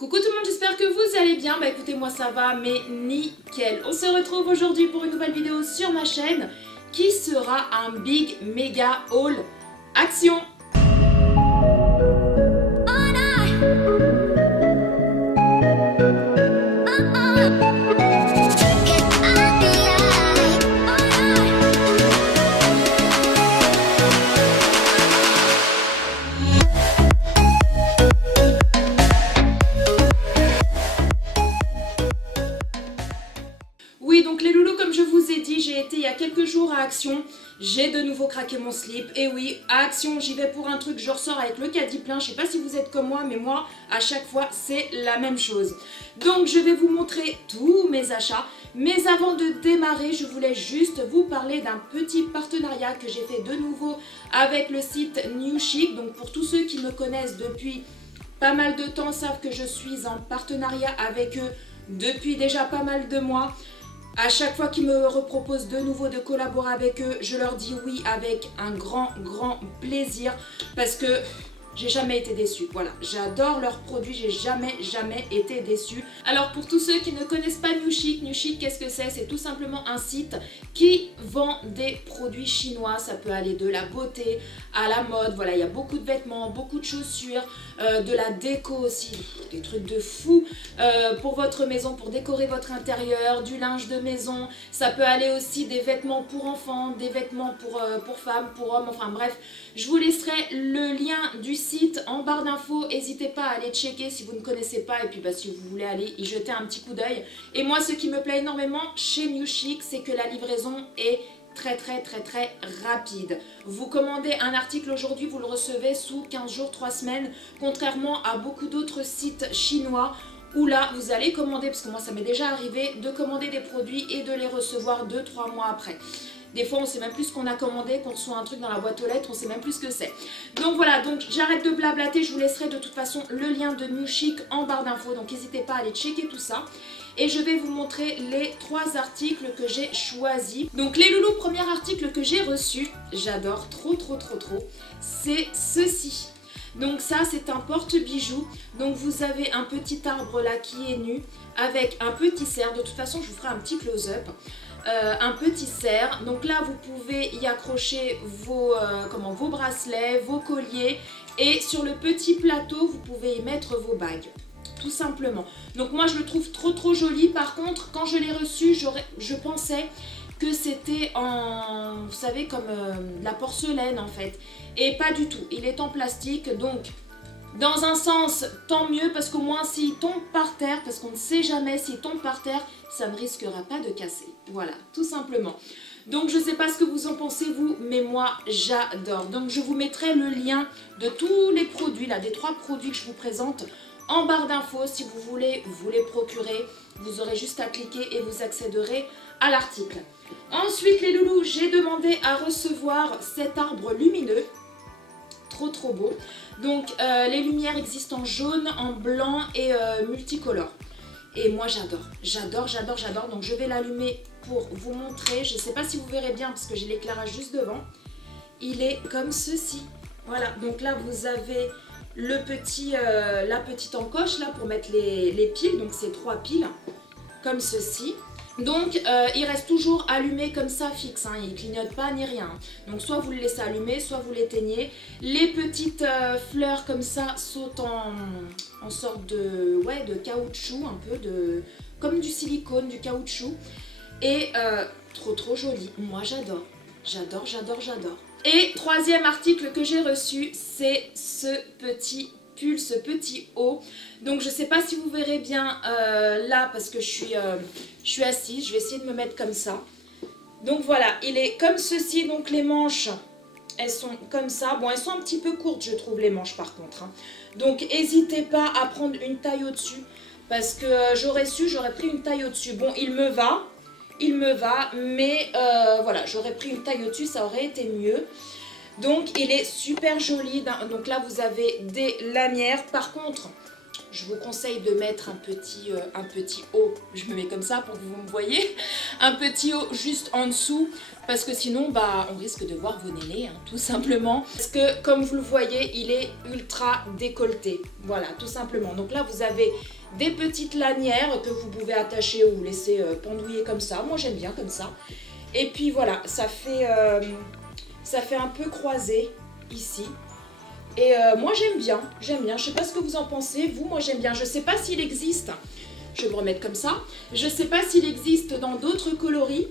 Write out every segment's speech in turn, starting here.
Coucou tout le monde, j'espère que vous allez bien. Bah écoutez, moi ça va, mais nickel. On se retrouve aujourd'hui pour une nouvelle vidéo sur ma chaîne qui sera un big méga haul action. Oui, donc les loulous, comme je vous ai dit, j'ai été il y a quelques jours à Action. J'ai de nouveau craqué mon slip. Et oui, à Action, j'y vais pour un truc, je ressors avec le caddie plein. Je sais pas si vous êtes comme moi, mais moi, à chaque fois, c'est la même chose. Donc, je vais vous montrer tous mes achats. Mais avant de démarrer, je voulais juste vous parler d'un petit partenariat que j'ai fait de nouveau avec le site New Chic. Donc, pour tous ceux qui me connaissent depuis pas mal de temps, savent que je suis en partenariat avec eux depuis déjà pas mal de mois. À chaque fois qu'ils me reproposent de nouveau de collaborer avec eux, je leur dis oui avec un grand plaisir parce que j'ai jamais été déçue. Voilà, j'adore leurs produits, j'ai jamais été déçue. Alors pour tous ceux qui ne connaissent pas New Chic, qu'est-ce que c'est? C'est tout simplement un site qui vend des produits chinois. Ça peut aller de la beauté à la mode. Voilà, il y a beaucoup de vêtements, beaucoup de chaussures, de la déco aussi, des trucs de fou pour votre maison, pour décorer votre intérieur, du linge de maison. Ça peut aller aussi des vêtements pour enfants, des vêtements pour femmes, pour hommes, enfin bref. Je vous laisserai le lien du site en barre d'infos. N'hésitez pas à aller checker si vous ne connaissez pas et puis bah, si vous voulez aller y jeter un petit coup d'œil. Et moi, ce qui me plaît énormément chez New Chic, c'est que la livraison est très rapide. Vous commandez un article aujourd'hui, vous le recevez sous 15 jours, 3 semaines, contrairement à beaucoup d'autres sites chinois où là vous allez commander, parce que moi ça m'est déjà arrivé, de commander des produits et de les recevoir 2-3 mois après. Des fois on sait même plus ce qu'on a commandé, qu'on reçoit un truc dans la boîte aux lettres, on sait même plus ce que c'est. Donc voilà, donc j'arrête de blablater, je vous laisserai de toute façon le lien de New Chic en barre d'infos, donc n'hésitez pas à aller checker tout ça. Et je vais vous montrer les 3 articles que j'ai choisis. Donc les loulous, premier article que j'ai reçu, j'adore trop, c'est ceci. Donc ça c'est un porte-bijoux. Donc vous avez un petit arbre là qui est nu avec un petit cerf. De toute façon je vous ferai un petit close-up. Un petit cerf, donc là vous pouvez y accrocher vos bracelets, vos colliers, et sur le petit plateau vous pouvez y mettre vos bagues, tout simplement. Donc moi je le trouve trop joli. Par contre quand je l'ai reçu, je pensais que c'était en, vous savez, comme la porcelaine en fait, et pas du tout, il est en plastique. Donc dans un sens, tant mieux, parce qu'au moins s'il tombe par terre, parce qu'on ne sait jamais, s'il tombe par terre, ça ne risquera pas de casser. Voilà, tout simplement. Donc je ne sais pas ce que vous en pensez vous, mais moi j'adore. Donc je vous mettrai le lien de tous les produits, là, des 3 produits que je vous présente en barre d'infos. Si vous voulez vous les procurer, vous aurez juste à cliquer et vous accéderez à l'article. Ensuite les loulous, j'ai demandé à recevoir cet arbre lumineux. Trop beau. Donc les lumières existent en jaune, en blanc et multicolore. Et moi j'adore. Donc je vais l'allumer pour vous montrer. Je ne sais pas si vous verrez bien parce que j'ai l'éclairage juste devant. Il est comme ceci. Voilà, donc là vous avez le petit, la petite encoche là pour mettre les piles. Donc c'est 3 piles comme ceci. Donc il reste toujours allumé comme ça, fixe, hein, il ne clignote pas ni rien. Donc soit vous le laissez allumer, soit vous l'éteignez. Les petites fleurs comme ça sautent en sorte de caoutchouc, un peu comme du silicone, du caoutchouc. Et trop joli, moi j'adore. Et 3e article que j'ai reçu, c'est ce petit pull, ce petit haut. Donc je sais pas si vous verrez bien là parce que je suis assise, je vais essayer de me mettre comme ça. Donc voilà, il est comme ceci. Donc les manches, elles sont comme ça. Bon, elles sont un petit peu courtes je trouve, les manches par contre, hein. Donc n'hésitez pas à prendre une taille au-dessus, parce que j'aurais pris une taille au-dessus. Bon, il me va, mais voilà, j'aurais pris une taille au-dessus, ça aurait été mieux. Donc il est super joli. Donc là vous avez des lanières. Par contre je vous conseille de mettre un petit haut, je me mets comme ça pour que vous me voyez, un petit haut juste en dessous, parce que sinon bah, on risque de voir vos nénés, hein, tout simplement. Parce que comme vous le voyez, il est ultra décolleté, voilà, tout simplement. Donc là vous avez des petites lanières que vous pouvez attacher ou laisser pendouiller comme ça, moi j'aime bien comme ça. Et puis voilà, ça fait un peu croisé ici. Et moi j'aime bien, je sais pas ce que vous en pensez, vous, moi j'aime bien, je sais pas s'il existe, je vais me remettre comme ça, je sais pas s'il existe dans d'autres coloris,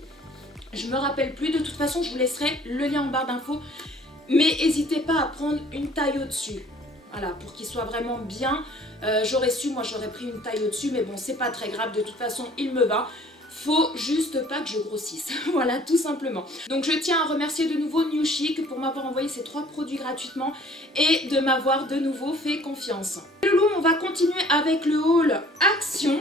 je me rappelle plus, de toute façon je vous laisserai le lien en barre d'infos, mais n'hésitez pas à prendre une taille au-dessus, voilà, pour qu'il soit vraiment bien, j'aurais su, moi j'aurais pris une taille au-dessus, mais bon c'est pas très grave, de toute façon il me va. Faut juste pas que je grossisse, voilà, tout simplement. Donc je tiens à remercier de nouveau New Chic pour m'avoir envoyé ces 3 produits gratuitement et de m'avoir de nouveau fait confiance. Le loulou, on va continuer avec le haul Action,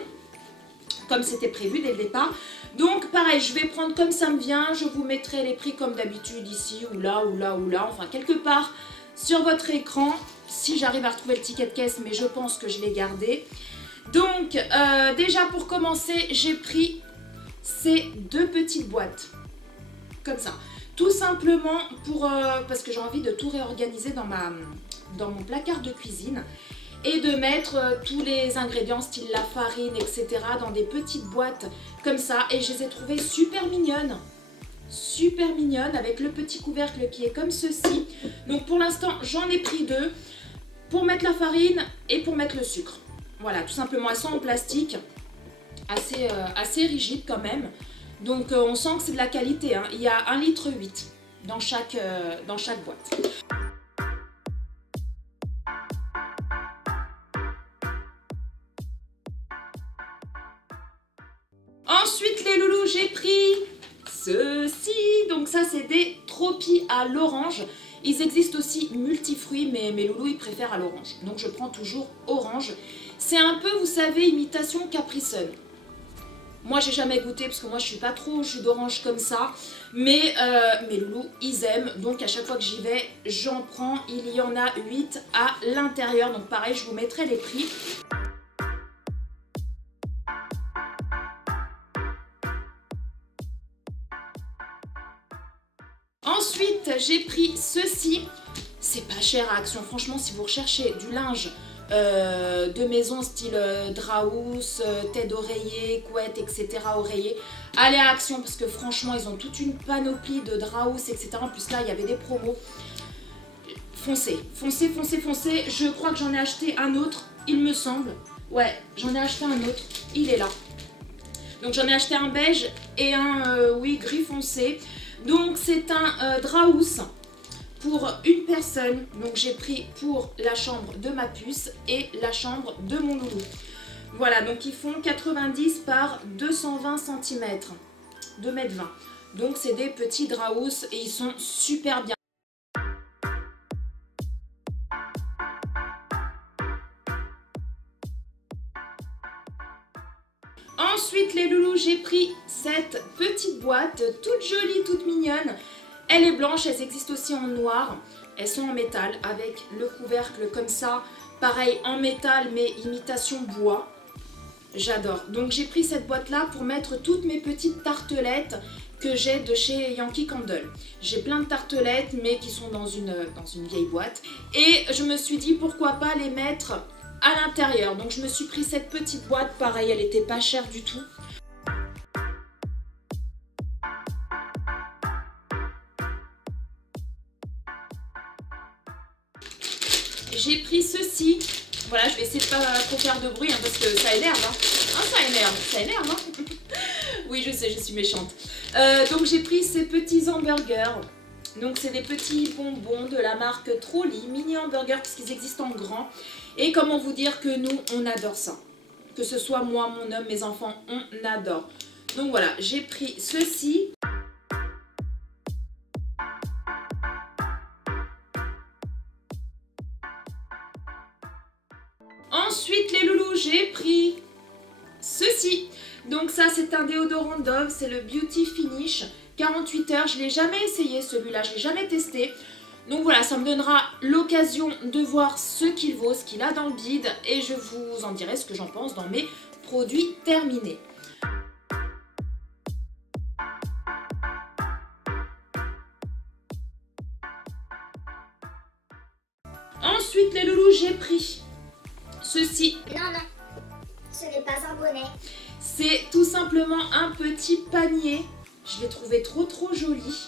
comme c'était prévu dès le départ. Donc pareil, je vais prendre comme ça me vient, je vous mettrai les prix comme d'habitude ici, ou là, ou là, ou là, enfin quelque part sur votre écran, si j'arrive à retrouver le ticket de caisse, mais je pense que je l'ai gardé. Donc déjà pour commencer, j'ai pris ces 2 petites boîtes, comme ça, tout simplement pour parce que j'ai envie de tout réorganiser dans mon placard de cuisine et de mettre tous les ingrédients style la farine, etc. dans des petites boîtes comme ça, et je les ai trouvées super mignonnes avec le petit couvercle qui est comme ceci. Donc pour l'instant j'en ai pris 2 pour mettre la farine et pour mettre le sucre, voilà, tout simplement. Elles sont en plastique assez rigide quand même, donc on sent que c'est de la qualité, hein. Il y a 1,8 litre dans chaque boîte. Ensuite les loulous, j'ai pris ceci, donc ça c'est des Tropi à l'orange. Ils existent aussi multifruits, mais mes loulous ils préfèrent à l'orange, donc je prends toujours orange. C'est un peu, vous savez, imitation Capri Sun. Moi j'ai jamais goûté parce que moi je suis pas trop jus d'orange comme ça, mais mes loulous ils aiment, donc à chaque fois que j'y vais j'en prends. Il y en a 8 à l'intérieur, donc pareil je vous mettrai les prix. Ensuite j'ai pris ceci, c'est pas cher à Action, franchement si vous recherchez du linge de maison style draus, tête d'oreiller, couette, etc. oreiller, allez à Action parce que franchement ils ont toute une panoplie de draus, etc. En plus là il y avait des promos. Foncez, foncez, foncez, foncez. Je crois que j'en ai acheté un autre, il me semble. Ouais, j'en ai acheté un autre, il est là. Donc j'en ai acheté un beige et un oui, gris foncé. Donc c'est un draus pour une personne, donc j'ai pris pour la chambre de ma puce et la chambre de mon loulou. Voilà, donc ils font 90 par 220 cm, 2,20 m. Donc c'est des petits draus et ils sont super bien. Ensuite les loulous, j'ai pris cette petite boîte toute jolie, toute mignonne. Elle est blanche, elles existent aussi en noir. Elles sont en métal avec le couvercle comme ça. Pareil en métal mais imitation bois. J'adore. Donc j'ai pris cette boîte là pour mettre toutes mes petites tartelettes que j'ai de chez Yankee Candle. J'ai plein de tartelettes mais qui sont dans une vieille boîte. Et je me suis dit pourquoi pas les mettre à l'intérieur. Donc je me suis pris cette petite boîte. Pareil, elle n'était pas chère du tout. J'ai pris ceci, voilà, je vais essayer de pas trop faire de bruit hein, parce que ça énerve, hein. Ah, ça énerve, hein. Oui, je sais, je suis méchante. Donc j'ai pris ces petits hamburgers, donc c'est des petits bonbons de la marque Trolli, mini hamburgers parce qu'ils existent en grand. Et comment vous dire que nous, on adore ça. Que ce soit moi, mon homme, mes enfants, on adore. Donc voilà, j'ai pris ceci. Ensuite les loulous, j'ai pris ceci. Donc ça c'est un déodorant Dove, c'est le Beauty Finish 48 heures. Je ne l'ai jamais essayé celui-là, je ne l'ai jamais testé. Donc voilà, ça me donnera l'occasion de voir ce qu'il vaut, ce qu'il a dans le bide, et je vous en dirai ce que j'en pense dans mes produits terminés. Ensuite les loulous, j'ai pris ceci. Non, non, ce n'est pas un bonnet. C'est tout simplement un petit panier. Je l'ai trouvé trop joli.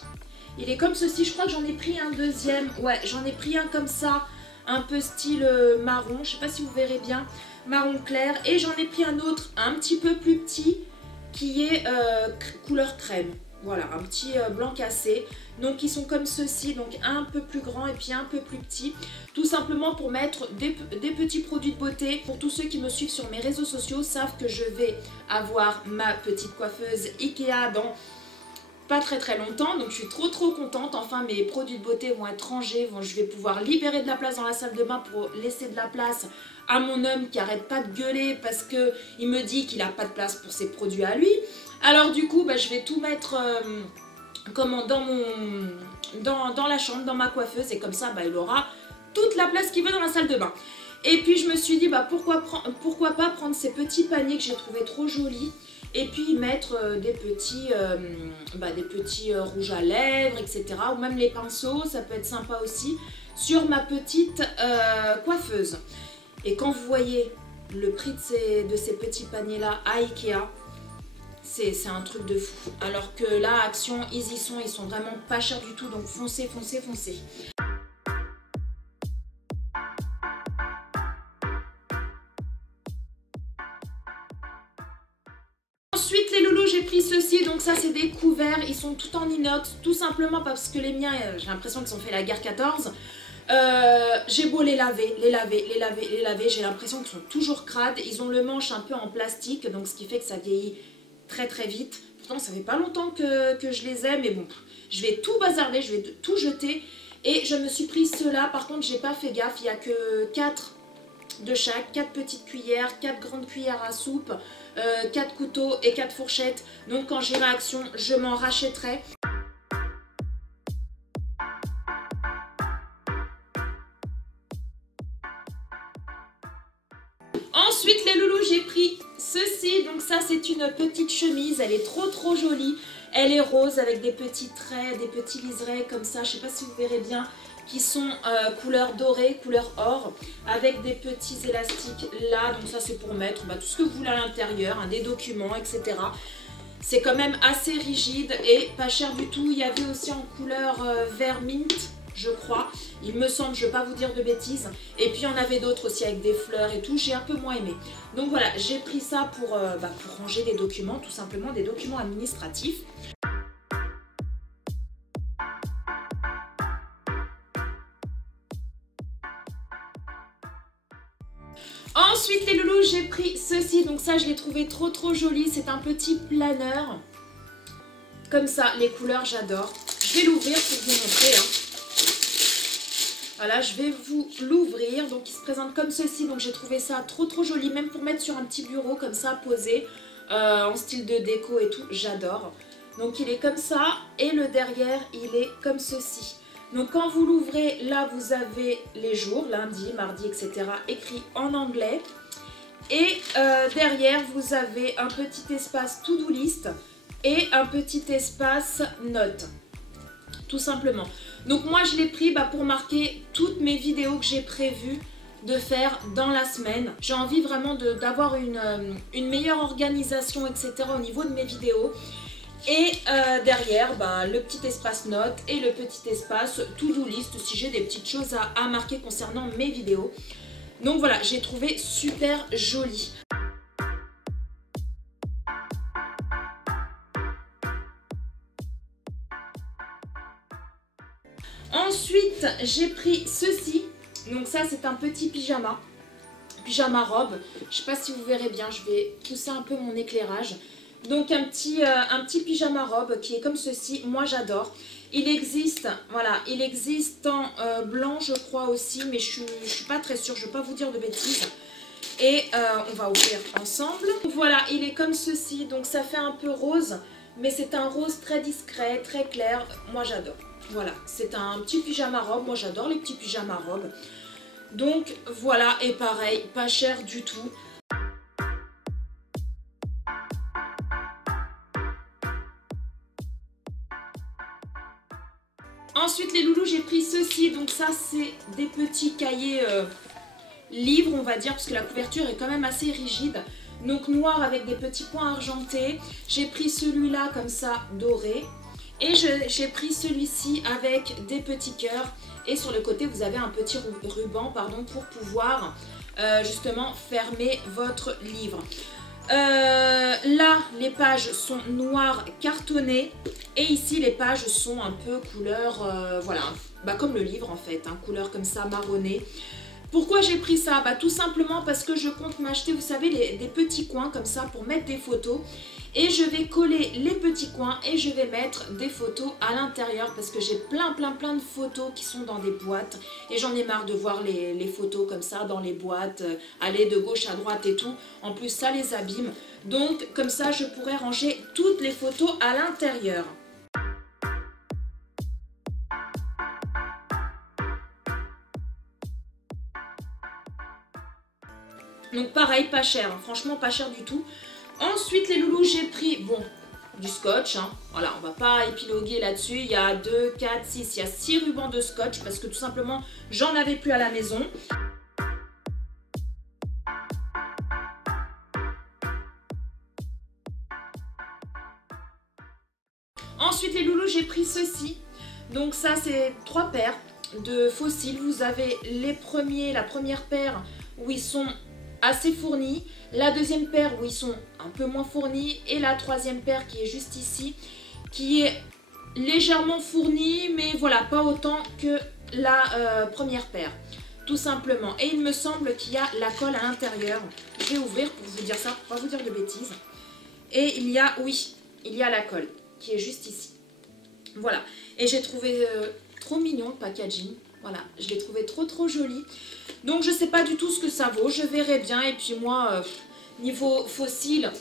Il est comme ceci, je crois que j'en ai pris un deuxième. Ouais, j'en ai pris un comme ça, un peu style marron. Je sais pas si vous verrez bien, marron clair. Et j'en ai pris un autre, un petit peu plus petit, qui est couleur crème. Voilà, un petit blanc cassé. Donc ils sont comme ceci, donc un peu plus grand et puis un peu plus petit. Tout simplement pour mettre des petits produits de beauté. Pour tous ceux qui me suivent sur mes réseaux sociaux savent que je vais avoir ma petite coiffeuse Ikea dans pas très longtemps. Donc je suis trop contente. Enfin mes produits de beauté vont être rangés. Je vais pouvoir libérer de la place dans la salle de bain pour laisser de la place à mon homme qui arrête pas de gueuler parce qu'il me dit qu'il n'a pas de place pour ses produits à lui. Alors du coup, je vais tout mettre dans la chambre, dans ma coiffeuse, et comme ça, il aura toute la place qu'il veut dans la salle de bain. Et puis je me suis dit, pourquoi pas prendre ces petits paniers que j'ai trouvé trop jolis, et puis y mettre des petits rouges à lèvres, etc. Ou même les pinceaux, ça peut être sympa aussi, sur ma petite coiffeuse. Et quand vous voyez le prix de ces petits paniers-là à Ikea, c'est un truc de fou. Alors que là, Action, ils sont vraiment pas chers du tout. Donc foncez. Ensuite les loulous, j'ai pris ceci. Donc ça, c'est des couverts. Ils sont tout en inox. Tout simplement parce que les miens, j'ai l'impression qu'ils ont fait la guerre 14. J'ai beau les laver, j'ai l'impression qu'ils sont toujours crades. Ils ont le manche un peu en plastique, donc ce qui fait que ça vieillit très vite. Pourtant ça fait pas longtemps que je les ai, mais bon, je vais tout bazarder, je vais tout jeter. Et je me suis pris ceux-là. Par contre j'ai pas fait gaffe, il n'y a que 4 de chaque, 4 petites cuillères, 4 grandes cuillères à soupe, 4 couteaux et 4 fourchettes. Donc quand j'irai à Action, je m'en rachèterai. Ensuite les loulous, j'ai pris ceci. Donc ça, c'est une petite chemise, elle est trop jolie. Elle est rose avec des petits traits, des petits liserés comme ça, je sais pas si vous verrez bien, qui sont couleur dorée, couleur or, avec des petits élastiques là. Donc ça, c'est pour mettre tout ce que vous voulez à l'intérieur, des documents, etc. C'est quand même assez rigide et pas cher du tout. Il y avait aussi en couleur vert mint, je crois, il me semble, je ne vais pas vous dire de bêtises. Et puis il y en avait d'autres aussi avec des fleurs et tout, j'ai un peu moins aimé. Donc voilà, j'ai pris ça pour ranger des documents, tout simplement des documents administratifs. Ensuite les loulous, j'ai pris ceci. Donc ça, je l'ai trouvé trop joli, c'est un petit planeur. Comme ça, les couleurs, j'adore. Je vais l'ouvrir pour vous montrer. Voilà, je vais vous l'ouvrir. Donc il se présente comme ceci. Donc j'ai trouvé ça trop joli, même pour mettre sur un petit bureau comme ça, posé, en style de déco et tout. J'adore. Donc il est comme ça et le derrière, il est comme ceci. Donc quand vous l'ouvrez, là vous avez les jours, lundi, mardi, etc. écrit en anglais. Et derrière, vous avez un petit espace to-do list et un petit espace notes. Tout simplement. Donc moi je l'ai pris pour marquer toutes mes vidéos que j'ai prévues de faire dans la semaine. J'ai envie vraiment d'avoir une meilleure organisation, etc. au niveau de mes vidéos. Et derrière, le petit espace notes et le petit espace to-do list si j'ai des petites choses à marquer concernant mes vidéos. Donc voilà, j'ai trouvé super joli. Ensuite, j'ai pris ceci. Donc ça, c'est un petit pyjama robe. Je sais pas si vous verrez bien, je vais pousser un peu mon éclairage. Donc un petit pyjama robe qui est comme ceci. Moi, j'adore. Il existe, voilà, il existe en blanc, je crois aussi, mais je suis pas très sûre, je vais pas vous dire de bêtises. Et on va ouvrir ensemble. Voilà, il est comme ceci, donc ça fait un peu rose, mais c'est un rose très discret, très clair. Moi, j'adore. Voilà, c'est un petit pyjama robe. Moi, j'adore les petits pyjamas robes. Donc, voilà, et pareil, pas cher du tout. Ensuite, les loulous, j'ai pris ceci. Donc ça, c'est des petits cahiers livres, on va dire, parce que la couverture est quand même assez rigide. Donc noir avec des petits points argentés. J'ai pris celui-là comme ça, doré. Et j'ai pris celui-ci avec des petits cœurs. Et sur le côté, vous avez un petit ruban, pardon, pour pouvoir justement fermer votre livre. Là, les pages sont noires cartonnées. Et ici, les pages sont un peu couleur, voilà, bah, comme le livre en fait, hein, couleur comme ça, marronnée. Pourquoi j'ai pris ça? Bah, tout simplement parce que je compte m'acheter, vous savez, des petits coins comme ça pour mettre des photos. Et je vais coller les petits coins et je vais mettre des photos à l'intérieur parce que j'ai plein de photos qui sont dans des boîtes. Et j'en ai marre de voir les photos comme ça dans les boîtes, aller de gauche à droite et tout. En plus, ça les abîme. Donc, comme ça, je pourrais ranger toutes les photos à l'intérieur. Donc pareil, pas cher, hein. Franchement pas cher du tout. Ensuite les loulous, j'ai pris, bon, du scotch, hein. Voilà, on va pas épiloguer là-dessus. Il y a 2, 4, 6, il y a 6 rubans de scotch parce que tout simplement, j'en avais plus à la maison. Ensuite les loulous, j'ai pris ceci. Donc ça, c'est 3 paires de faux cils. Vous avez la première paire où ils sont assez fournis, la deuxième paire où ils sont un peu moins fournis et la troisième paire qui est juste ici qui est légèrement fournie mais voilà, pas autant que la première paire tout simplement. Et il me semble qu'il y a la colle à l'intérieur. Je vais ouvrir pour vous dire ça, pour pas vous dire de bêtises. Et il y a, oui, il y a la colle qui est juste ici. Voilà, et j'ai trouvé trop mignon le packaging. Voilà, je l'ai trouvé trop joli. Donc je sais pas du tout ce que ça vaut, je verrai bien. Et puis moi, niveau fossile,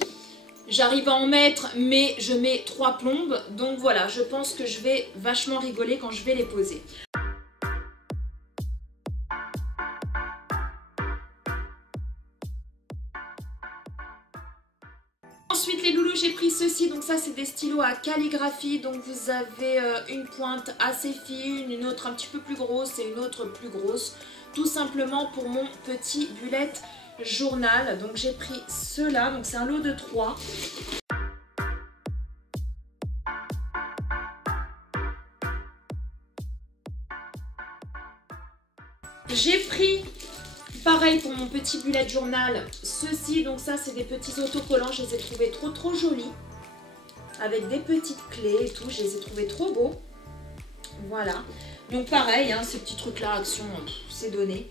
j'arrive à en mettre, mais je mets 3 plombes. Donc voilà, je pense que je vais vachement rigoler quand je vais les poser. Ensuite les loulous, j'ai pris ceci, donc ça c'est des stylos à calligraphie, donc vous avez une pointe assez fine, une autre un petit peu plus grosse et une autre plus grosse, tout simplement pour mon petit bullet journal. Donc j'ai pris ceux-là, donc c'est un lot de 3. J'ai pris pareil pour mon petit bullet journal, ceci, donc ça c'est des petits autocollants, je les ai trouvés trop jolis. Avec des petites clés et tout, je les ai trouvés trop beaux. Voilà, donc pareil, hein, ces petits trucs là, Action, c'est donné.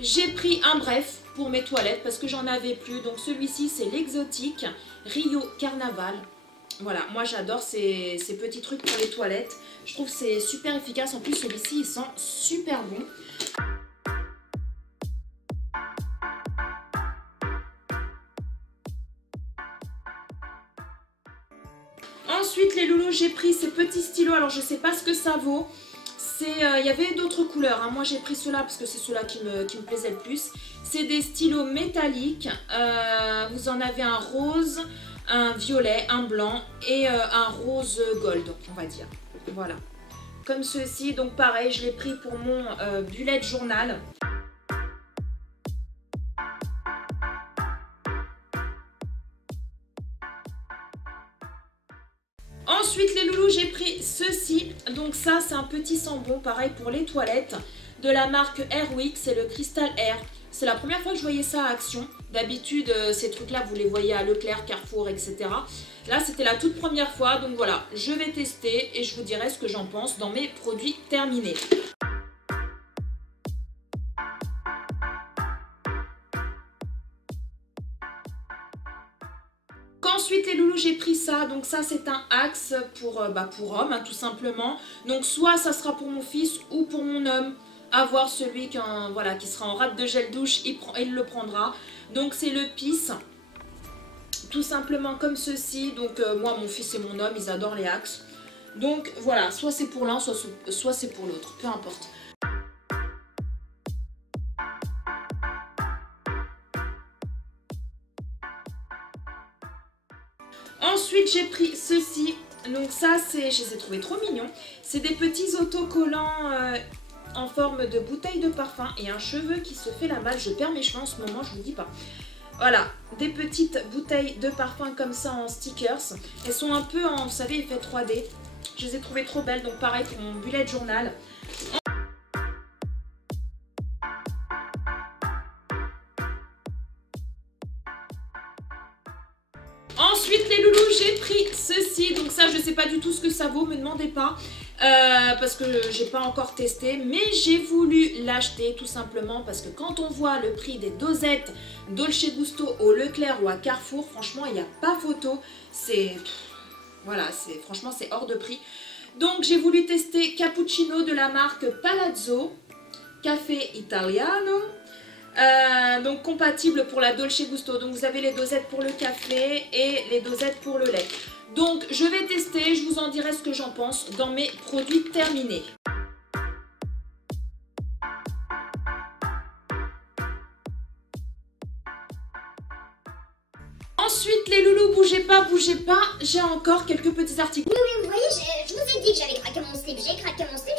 J'ai pris un bref pour mes toilettes parce que j'en avais plus, donc celui-ci c'est l'exotique Rio Carnaval. Voilà, moi j'adore ces petits trucs pour les toilettes. Je trouve que c'est super efficace. En plus, celui-ci, il sent super bon. Ensuite, les loulous, j'ai pris ces petits stylos. Alors, je sais pas ce que ça vaut. Il y avait d'autres couleurs, hein. Moi j'ai pris ceux-là parce que c'est ceux-là qui me plaisaient le plus. C'est des stylos métalliques. Vous en avez un rose, un violet, un blanc et un rose gold, on va dire. Voilà. Comme ceci, donc pareil, je l'ai pris pour mon bullet journal. Ensuite les loulous, j'ai pris ceci. Donc ça c'est un petit sambon, pareil pour les toilettes, de la marque Airwick, c'est le Crystal Air. C'est la première fois que je voyais ça à Action. D'habitude ces trucs là vous les voyez à Leclerc, Carrefour, etc. Là c'était la toute première fois, donc voilà, je vais tester et je vous dirai ce que j'en pense dans mes produits terminés. Ensuite les loulous, j'ai pris ça, donc ça c'est un axe pour homme, hein, tout simplement. Donc soit ça sera pour mon fils ou pour mon homme. avoir celui voilà, qui sera en rate de gel douche, il le prendra. Donc c'est le Peace, tout simplement comme ceci. Donc moi, mon fils et mon homme, ils adorent les Axe. Donc voilà, soit c'est pour l'un, soit c'est pour l'autre, peu importe. Ensuite, j'ai pris ceci. Donc ça, je les ai trouvés trop mignons. C'est des petits autocollants en forme de bouteille de parfum et un cheveu qui se fait la malle. Je perds mes cheveux en ce moment, je vous dis pas. Voilà, des petites bouteilles de parfum comme ça en stickers. Elles sont un peu en, vous savez, effet 3D. Je les ai trouvées trop belles, donc pareil pour mon bullet journal. Ensuite les loulous, j'ai pris ceci. Donc ça, je sais pas du tout ce que ça vaut, me demandez pas. Parce que j'ai pas encore testé. Mais j'ai voulu l'acheter tout simplement parce que quand on voit le prix des dosettes Dolce Gusto au Leclerc ou à Carrefour, franchement, il n'y a pas photo. Voilà, franchement, c'est hors de prix. Donc j'ai voulu tester Cappuccino de la marque Palazzo, Café Italiano. Donc compatible pour la Dolce Gusto. Donc vous avez les dosettes pour le café et les dosettes pour le lait. Donc je vais tester, je vous en dirai ce que j'en pense dans mes produits terminés. Ensuite les loulous, bougez pas, j'ai encore quelques petits articles. Oui, vous voyez, je vous ai dit que j'avais craqué mon slip, j'ai craqué mon slip,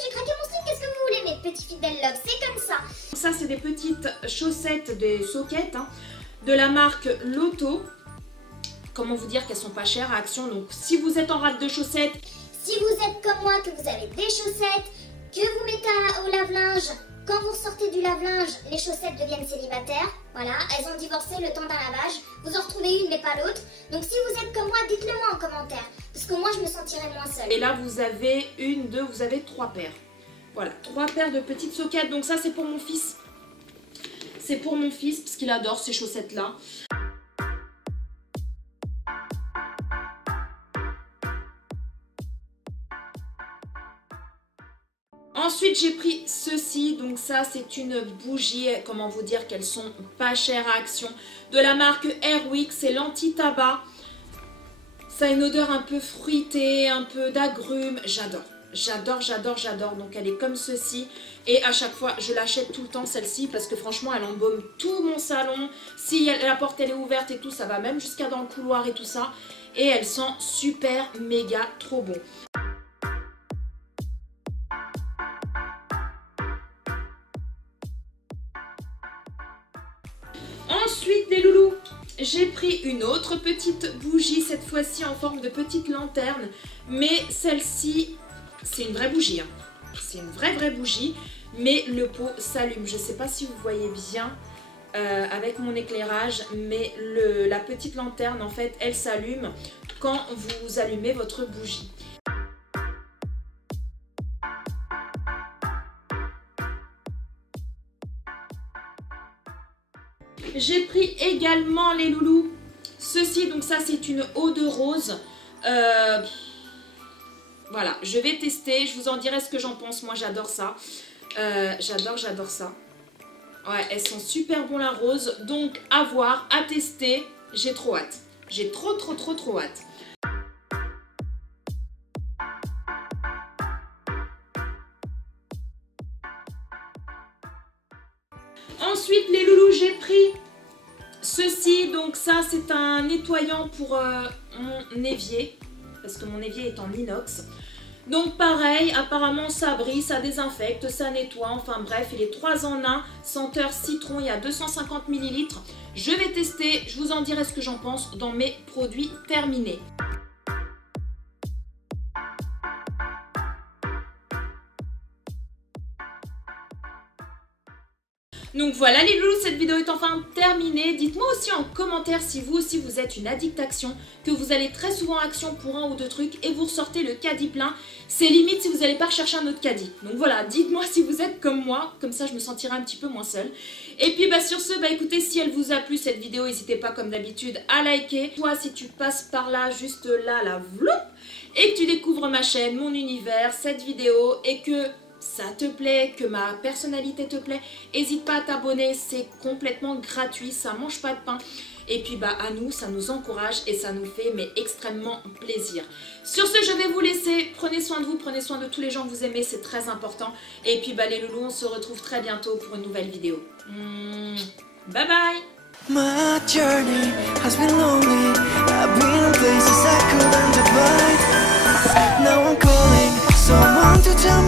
qu'est-ce que vous voulez mes petits fidèles love, c'est comme ça. Ça c'est des petites chaussettes, des soquettes de la marque Lotto. Comment vous dire qu'elles sont pas chères à Action. Donc si vous êtes en rate de chaussettes, si vous êtes comme moi, que vous avez des chaussettes, que vous mettez au lave-linge, quand vous sortez du lave-linge, les chaussettes deviennent célibataires. Voilà, elles ont divorcé le temps d'un lavage. Vous en retrouvez une mais pas l'autre. Donc si vous êtes comme moi, dites-le moi en commentaire. Parce que moi, je me sentirais moins seule. Et là, vous avez vous avez 3 paires. Voilà, 3 paires de petites soquettes. Donc ça, c'est pour mon fils. C'est pour mon fils parce qu'il adore ces chaussettes-là. Ensuite, j'ai pris ceci. Donc ça, c'est une bougie. Comment vous dire qu'elles sont pas chères à Action. De la marque Airwick. C'est l'anti-tabac. Ça a une odeur un peu fruitée, un peu d'agrumes. J'adore. J'adore. Donc elle est comme ceci. Et à chaque fois, je l'achète tout le temps celle-ci. Parce que franchement, elle embaume tout mon salon. Si la porte elle est ouverte et tout, ça va même jusqu'à dans le couloir et tout ça. Et elle sent super, méga, trop bon. Ensuite les loulous, j'ai pris une autre petite bougie, cette fois-ci en forme de petite lanterne. Mais celle-ci, c'est une vraie bougie. C'est une vraie bougie, mais le pot s'allume. Je ne sais pas si vous voyez bien avec mon éclairage, mais la petite lanterne, en fait, elle s'allume quand vous allumez votre bougie. J'ai pris également les loulous ceci, donc ça c'est une eau de rose. Voilà, je vais tester, je vous en dirai ce que j'en pense. Moi j'adore ça. J'adore ça. Ouais, elles sont super bon la rose. Donc à voir, à tester. J'ai trop hâte. J'ai trop hâte. Ensuite les loulous, j'ai pris ceci. Donc ça c'est un nettoyant pour mon évier. Parce que mon évier est en inox. Donc pareil, apparemment ça brille, ça désinfecte, ça nettoie, enfin bref, il est 3 en 1, senteur citron, il y a 250 ml. Je vais tester, je vous en dirai ce que j'en pense dans mes produits terminés. Donc voilà les loulous, cette vidéo est enfin terminée. Dites-moi aussi en commentaire si vous aussi vous êtes une addict Action, que vous allez très souvent à Action pour un ou deux trucs et vous ressortez le caddie plein. C'est limite si vous n'allez pas rechercher un autre caddie. Donc voilà, dites-moi si vous êtes comme moi, comme ça je me sentirai un petit peu moins seule. Et puis sur ce, écoutez, si elle vous a plu cette vidéo, n'hésitez pas comme d'habitude à liker. Toi si tu passes par là, juste là, la vloup, et que tu découvres ma chaîne, mon univers, cette vidéo et que ça te plaît, que ma personnalité te plaît, n'hésite pas à t'abonner, c'est complètement gratuit, ça mange pas de pain. Et puis à nous, ça nous encourage et ça nous fait extrêmement plaisir. Sur ce, je vais vous laisser. Prenez soin de vous, prenez soin de tous les gens que vous aimez, c'est très important. Et puis les loulous, on se retrouve très bientôt pour une nouvelle vidéo. Bye bye. My journey has been lonely. I've been in places I couldn't divide. Now I'm calling someone to tell me